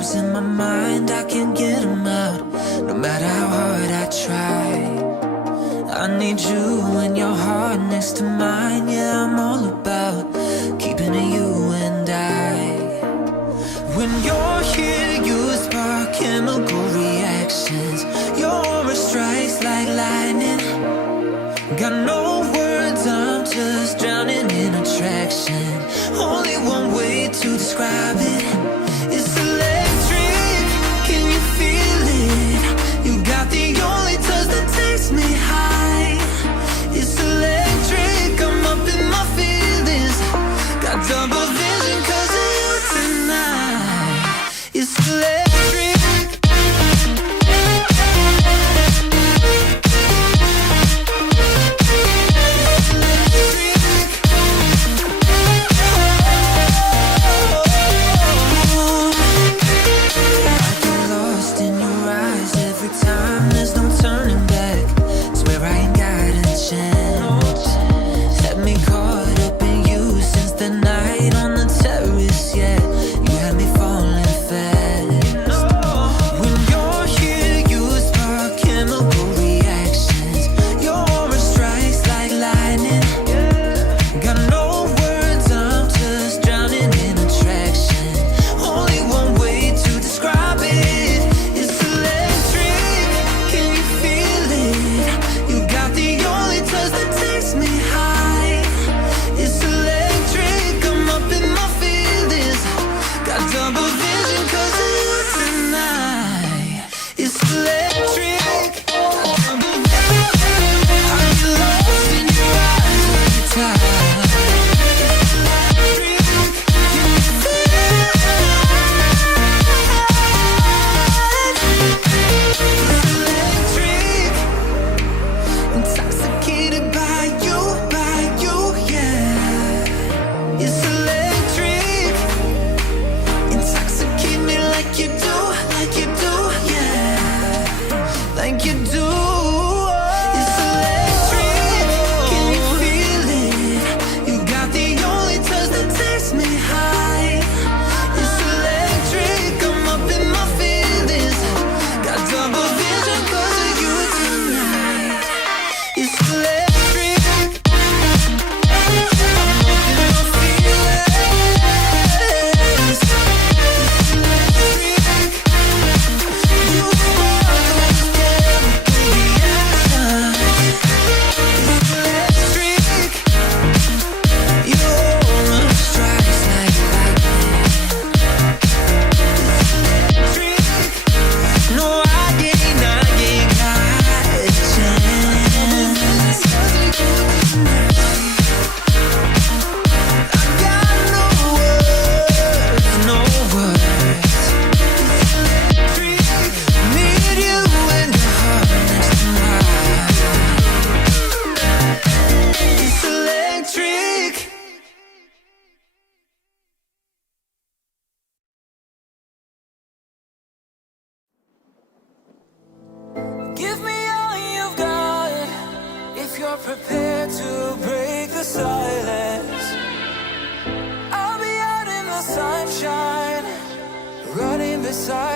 vibes in my mind, I can't get them out, no matter how hard I try. I need you and your heart next to mine. Yeah, I'm all about keeping it you and I. When you're here, you spark chemical reactions. Your aura strikes like lightning. Got no words, I'm just drowning in attraction. Only one way to describe it. It's electric, can you feel it? You got the only touch that takes me high. It's electric, I'm up in my feelings. Got double vision 'cause of you tonight. It's electric. Prepared to break the silence. I'll be out in the sunshine, running beside